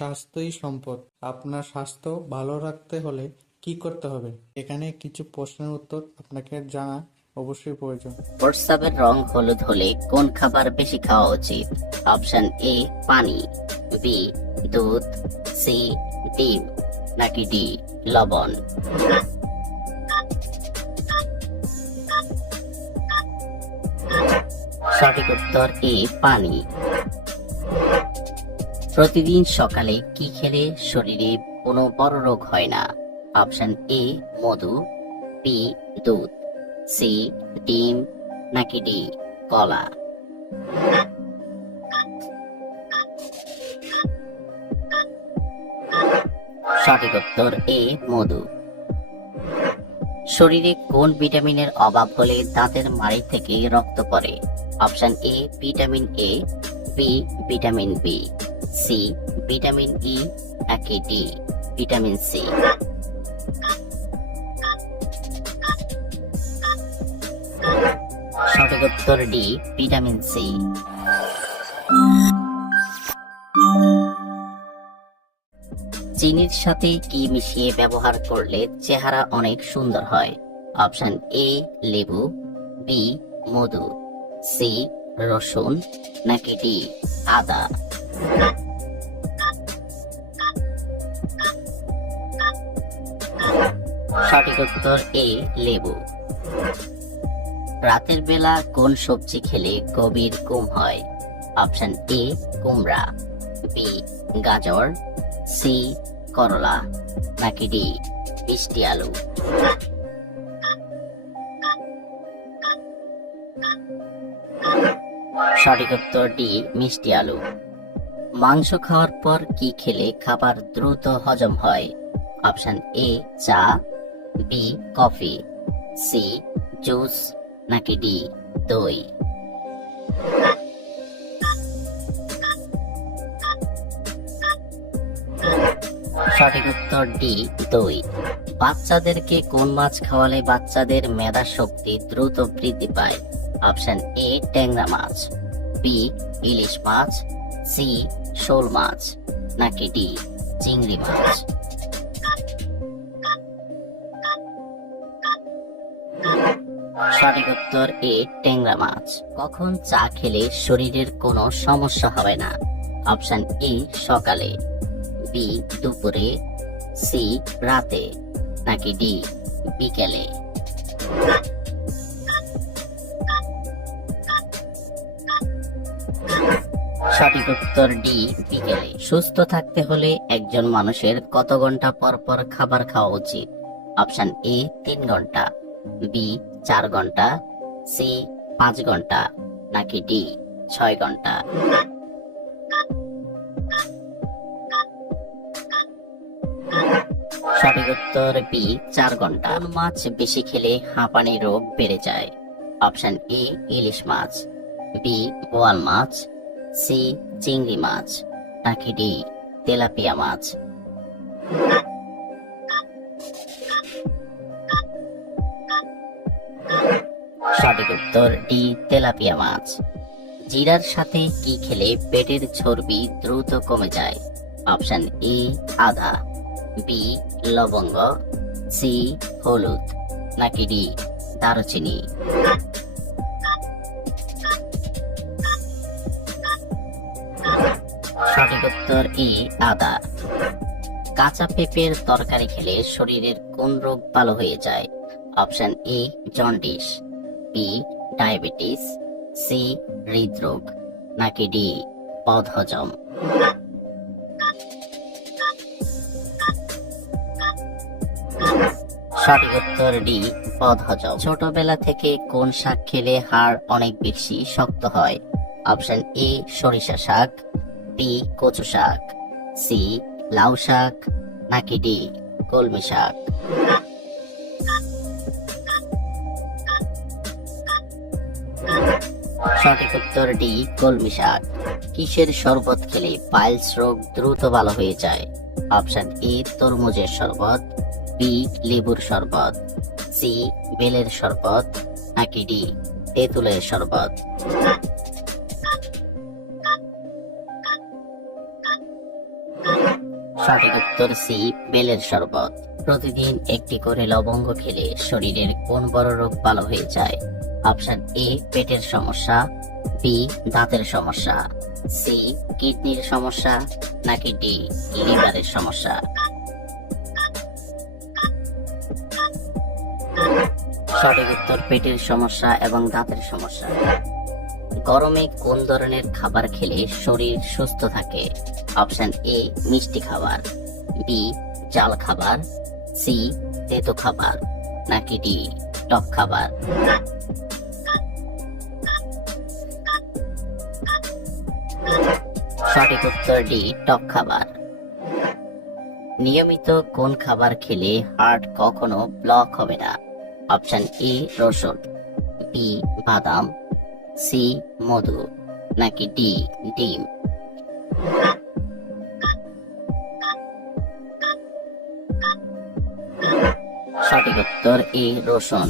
স্বাস্থ্যই সম্পদ। আপনার স্বাস্থ্য ভালো রাখতে হলে কি করতে হবে? এখানে কিছু প্রশ্নের উত্তর আপনাকে জানা অবশ্যই প্রয়োজন। প্রস্রাবের রং হলুদ হলে কোন খাবার বেশি খাওয়া উচিত? অপশন এ পানি, বি দুধ, সি ডিম, নাকি ডি লবণ? সঠিক উত্তর এ পানি। প্রতিদিন সকালে কি খেলে শরীরে কোনো বড় রোগ হয় না? অপশন এ মধু, বি দুধ, সি ডিম, নাকি ডি কলা? সঠিক উত্তর এ মধু। শরীরে কোন ভিটামিনের অভাব হলে দাঁতের মাড়ি থেকে রক্ত পড়ে? Option A vitamin A, B vitamin B, C vitamin E, নাকি ডি ভিটামিন সি? সঠিক উত্তর ডি ভিটামিন সি। চিনির সাথে কি মিশিয়ে ব্যবহার করলে চেহারা অনেক সুন্দর হয়? অপশন এ লেবু, বি মধু, সি রসুন, নাকি ডি আদা? সঠিক উত্তর এ লেবু। রাতের বেলা কোন সবজি খেলে গভীর ঘুম হয়? অপশন এ কুমড়া, বি গাজর, সি করলা, নাকি ডি মিষ্টি আলু? সঠিক উত্তর ডি মিষ্টি আলু। মাংস খাওয়ার পর কি খেলে খাবার দ্রুত হজম হয়? অপশন এ চা, বি কফি, সি জুস, নাকি ডি দই? সঠিক উত্তর ডি দই। বাচ্চাদেরকে কোন মাছ খাওয়ালে বাচ্চাদের মেধা শক্তি দ্রুত বৃদ্ধি পায়? অপশন এ ট্যাংরা মাছ, বি ইলিশ মাছ, সি শোল মাছ, নাকি ডি চিংড়ি মাছ? সঠিক উত্তর এ ট্যাংরা মাছ। কখন চা খেলে শরীরের কোনো সমস্যা হবে না? অপশন এ সকালে, বি দুপুরে, সি রাতে, নাকি ডি বিকেলে? সঠিক উত্তর ডি বিকেলে। সুস্থ থাকতে হলে একজন মানুষের কত ঘন্টা পর পর খাবার খাওয়া উচিত? অপশন এ 3 ঘন্টা, বি 4 ঘন্টা, সি 5 ঘন্টা, নাকি ডি 6 ঘন্টা? সঠিক উত্তর বি 4 ঘন্টা। কোন মাছ বেশি খেলে হাঁপানি রোগ বেড়ে যায়? অপশন এ ইলিশ মাছ, বি বোয়াল মাছ, সি চিংড়ি মাছ, নাকি ডি তেলাপিয়া মাছ? সঠিক উত্তর ডি তেলাপিয়া মাছ। জিরার সাথে কি খেলে পেটের চর্বি দ্রুত কমে যায়? অপশন এ আদা, বি লবঙ্গ, সি হলুদ, নাকি ডি দারুচিনি? সঠিক উত্তর এ আদা। কাঁচা পেঁপের তরকারি খেলে শরীরের কোন রোগ ভালো হয়ে যায়? Option A jaundice, B diabetes, C হৃদরোগ, নাকি ডি বদহজম? সঠিক উত্তর ডি বদহজম। ছোটবেলা থেকে কোন শাক খেলে হাড় অনেক বেশি শক্ত হয়? অপশন এ সরিষা শাক, বি কচু শাক, সি লাউ শাক, নাকি ডি কলমি শাক? সঠিক উত্তর ডি কলমি শাক। কিসের শরবত খেলে পাইলস রোগ দ্রুত ভালো হয়ে যায়? অপশন এ তরমুজের শরবত, বি লেবুর শরবত, সি বেলের শরবত, নাকি ডি তেঁতুলের শরবত? সঠিক উত্তর সি, বেলের শরবত। প্রতিদিন একটি করে লবঙ্গ খেলে শরীরের কোন বড় রোগ ভালো হয়ে যায়? অপশন এ, পেটের সমস্যা, বি, দাঁতের সমস্যা, সি, কিডনির সমস্যা, নাকি ডি, লিভারের সমস্যা? সঠিক উত্তর পেটের সমস্যা এবং দাঁতের সমস্যা। গরমে কোন ধরনের খাবার খেলে শরীর সুস্থ থাকে? অপশন এ, মিষ্টি খাবার, বি, জাল খাবার, সি, তেতো খাবার, নাকি ডি, টক খাবার? সঠিক উত্তর ডি, টক খাবার। নিয়মিত কোন খাবার খেলে হার্ট কখনো ব্লক হবে না? অপশন এ, রসুন, বি, বাদাম, সি, মধু, নাকি ডি, ডিম? সঠিক উত্তর এ, রসুন।